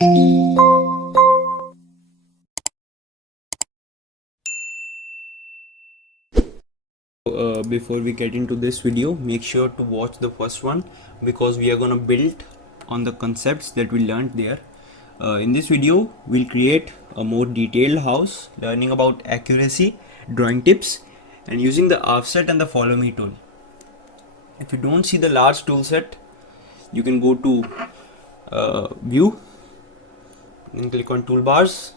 Before we get into this video, make sure to watch the first one because we are gonna build on the concepts that we learned there. In this video, we'll create a more detailed house, learning about accuracy, drawing tips, and using the offset and the follow me tool. If you don't see the large tool set, you can go to view and click on toolbars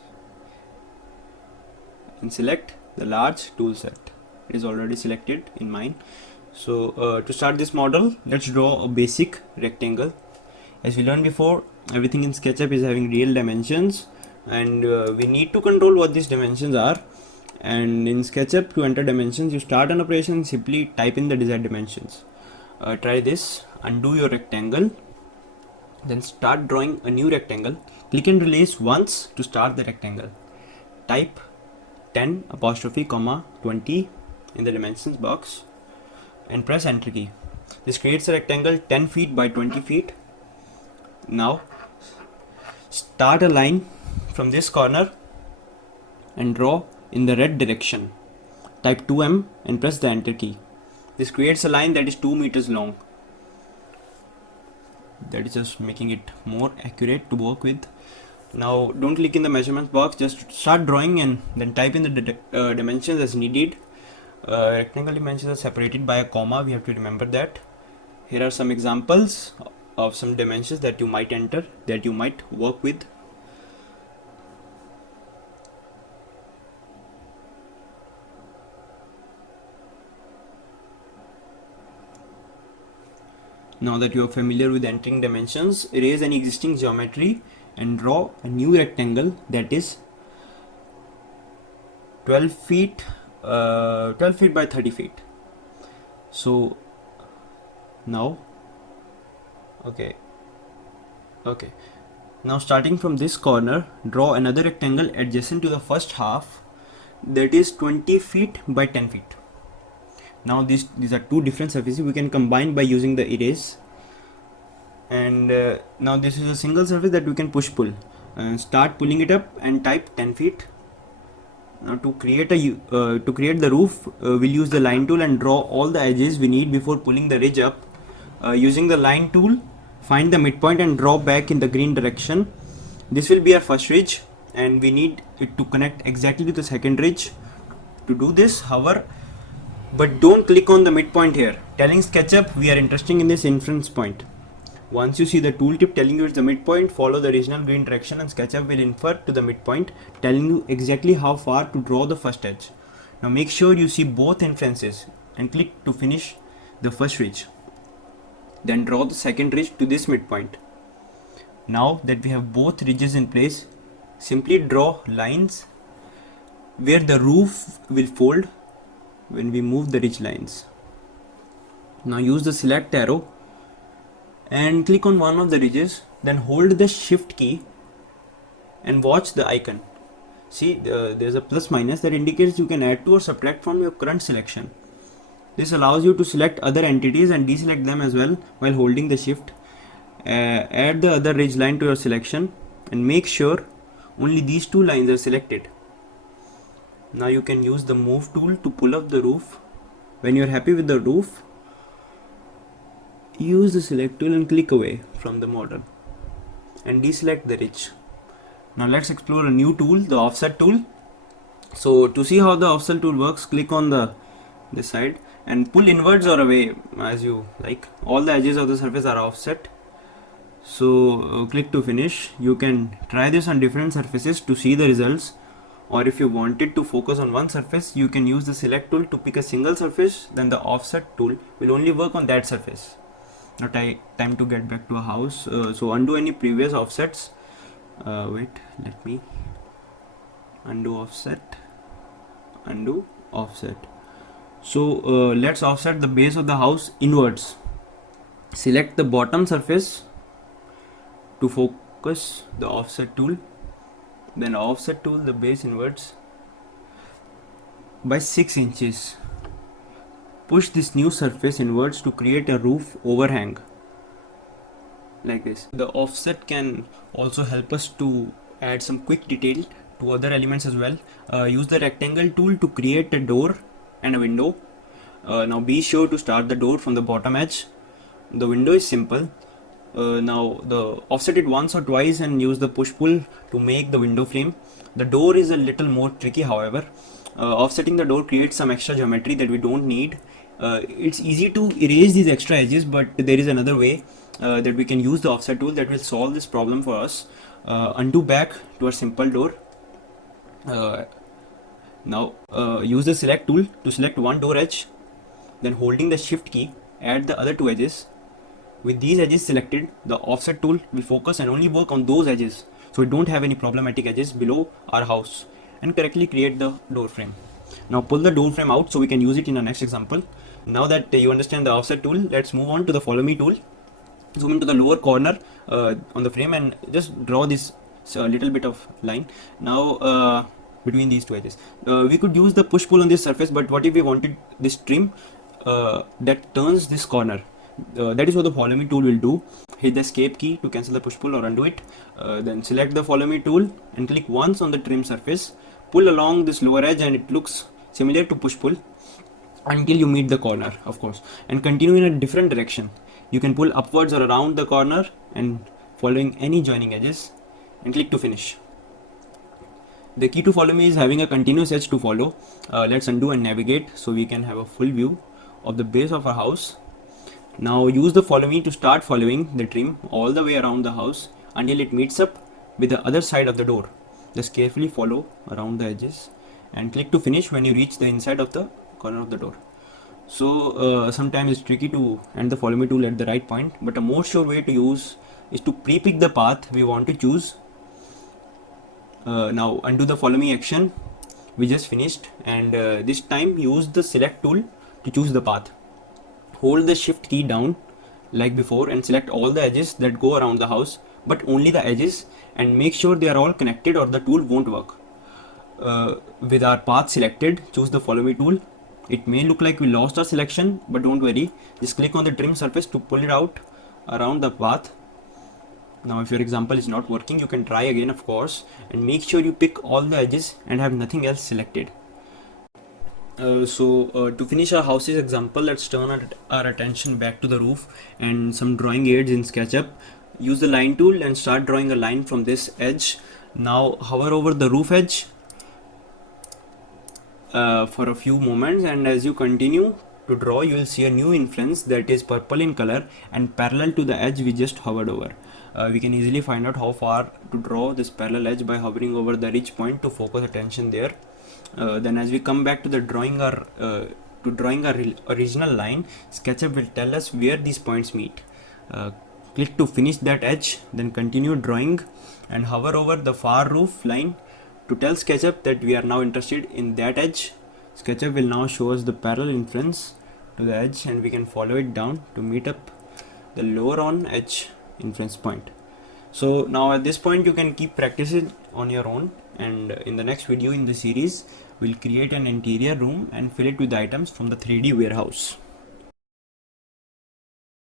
and select the large tool set. It is already selected in mine. So to start this model, let's draw a basic rectangle. As we learned before, everything in SketchUp is having real dimensions, and we need to control what these dimensions are. And in SketchUp, to enter dimensions, you start an operation and simply type in the desired dimensions. Try this. Undo your rectangle, then start drawing a new rectangle. Click and release once to start the rectangle. Type 10 apostrophe comma 20 in the dimensions box and press enter key. This creates a rectangle 10 feet by 20 feet. Now start a line from this corner and draw in the red direction. Type 2m and press the enter key. This creates a line that is 2 meters long. That is just making it more accurate to work with. Now don't click in the measurements box, just start drawing and then type in the dimensions as needed. Rectangle dimensions are separated by a comma, we have to remember that. Here are some examples of some dimensions that you might enter, that you might work with. Now that you are familiar with entering dimensions, erase any existing geometry and draw a new rectangle that is 12 feet by 30 feet. So now okay, now starting from this corner, draw another rectangle adjacent to the first half that is 20 feet by 10 feet. Now these are two different surfaces we can combine by using the erase. And now this is a single surface that we can pull and start pulling it up and type 10 feet. Now to create the roof, we'll use the line tool and draw all the edges we need before pulling the ridge up. Using the line tool, find the midpoint and draw back in the green direction. This will be our first ridge and we need it to connect exactly to the second ridge. To do this, however, but don't click on the midpoint here. Telling SketchUp we are interested in this inference point. Once you see the tooltip telling you it's the midpoint, follow the original green direction and SketchUp will infer to the midpoint, telling you exactly how far to draw the first edge. Now make sure you see both inferences and click to finish the first ridge. Then draw the second ridge to this midpoint. Now that we have both ridges in place, simply draw lines where the roof will fold when we move the ridge lines. Now use the select arrow and click on one of the ridges, then hold the shift key and watch the icon. See, there's a plus minus that indicates you can add to or subtract from your current selection. This allows you to select other entities and deselect them as well while holding the shift. Add the other ridge line to your selection and make sure only these two lines are selected. Now you can use the move tool to pull up the roof. When you're happy with the roof, use the select tool and click away from the model and deselect the ridge. Now let's explore a new tool, the offset tool. So to see how the offset tool works, click on this side and pull inwards or away as you like. All the edges of the surface are offset. So click to finish. You can try this on different surfaces to see the results, or if you wanted to focus on one surface, you can use the select tool to pick a single surface, then the offset tool will only work on that surface. Now time to get back to a house. So undo any previous offsets. Wait, let me undo offset, undo offset. So let's offset the base of the house inwards. Select the bottom surface to focus the offset tool, then offset tool the base inwards by 6 inches. Push this new surface inwards to create a roof overhang. like this. The offset can also help us to add some quick detail to other elements as well. Use the rectangle tool to create a door and a window. Now be sure to start the door from the bottom edge. The window is simple. Now offset it once or twice and use the push pull to make the window frame. The door is a little more tricky, however. Offsetting the door creates some extra geometry that we don't need. It's easy to erase these extra edges, but there is another way that we can use the offset tool that will solve this problem for us. Undo back to our simple door. Now use the select tool to select one door edge, then holding the shift key add the other two edges. With these edges selected, the offset tool will focus and only work on those edges, so we don't have any problematic edges below our house, and correctly create the door frame. Now pull the door frame out so we can use it in our next example. Now that you understand the offset tool, let's move on to the follow me tool. Zoom into the lower corner on the frame and just draw this little bit of line. Now between these two edges, we could use the push pull on this surface, but what if we wanted this trim that turns this corner? That is what the follow me tool will do. Hit the escape key to cancel the push pull or undo it. Then select the follow me tool and click once on the trim surface. Pull along this lower edge and it looks similar to push pull until you meet the corner, of course, and continue in a different direction. You can pull upwards or around the corner and following any joining edges and click to finish. The key to follow me is having a continuous edge to follow. Let's undo and navigate so we can have a full view of the base of our house. Now use the follow me to start following the trim all the way around the house until it meets up with the other side of the door. Just carefully follow around the edges and click to finish when you reach the inside of the corner of the door. So sometimes it's tricky to end the follow me tool at the right point, but a more sure way to use is to pre-pick the path we want to choose. Now undo the follow me action we just finished, and this time use the select tool to choose the path. Hold the shift key down like before and select all the edges that go around the house, but only the edges, and make sure they are all connected or the tool won't work. With our path selected, choose the follow me tool. It may look like we lost our selection, but don't worry, just click on the trim surface to pull it out around the path. Now if your example is not working, you can try again, of course, and make sure you pick all the edges and have nothing else selected. To finish our houses example, let's turn our attention back to the roof and some drawing aids in SketchUp. Use the line tool and start drawing a line from this edge. Now hover over the roof edge for a few moments, and as you continue to draw, you will see a new influence that is purple in color and parallel to the edge we just hovered over. We can easily find out how far to draw this parallel edge by hovering over the ridge point to focus attention there. Then as we come back to the drawing our original line, SketchUp will tell us where these points meet. Click to finish that edge, then continue drawing and hover over the far roof line to tell SketchUp that we are now interested in that edge. SketchUp will now show us the parallel inference to the edge, and we can follow it down to meet up the lower on edge inference point. So now at this point you can keep practicing on your own, and in the next video in the series we'll create an interior room and fill it with items from the 3D warehouse.